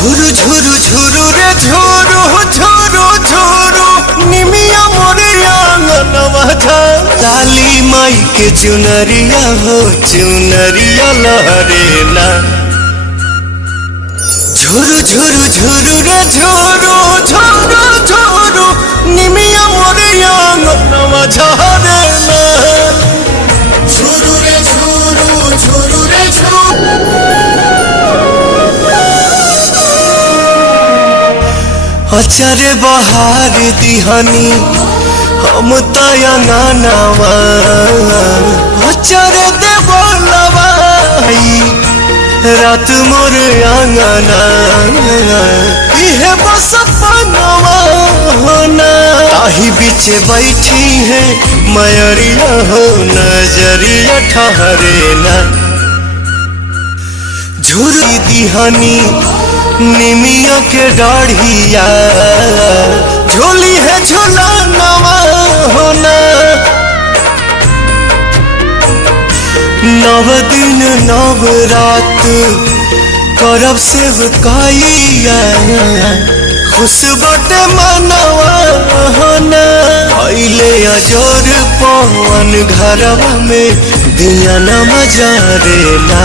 झुरु झुरु झुरु रे झुरु झुरु झुरु निमिया मोरिया नवा लाली माई के चुनरिया हो चुनरिया लहरे ना। झुरु झुरु झुरु रे झुरु झुरु झुरु निमिया मोरिया नवा झरे ना। झुरु रे झुरु झुरु रे झुरु अचारे बहार दिहानी हम तया नानावा अचारे दे बोलवाई रात मोर आंगना इहे बस पनवा होना ताही बीचे बैठी है मयरिया हो नजरिया ठहरे ना। झुरी दिहानी निमिया के डाढ़िया झोली है झोला नवा होना। नव दिन नव रात करब सेवकाइया खुश बटे मनवा होना। अइले अजोर पवन घरवा में दिया न मजा रे ना।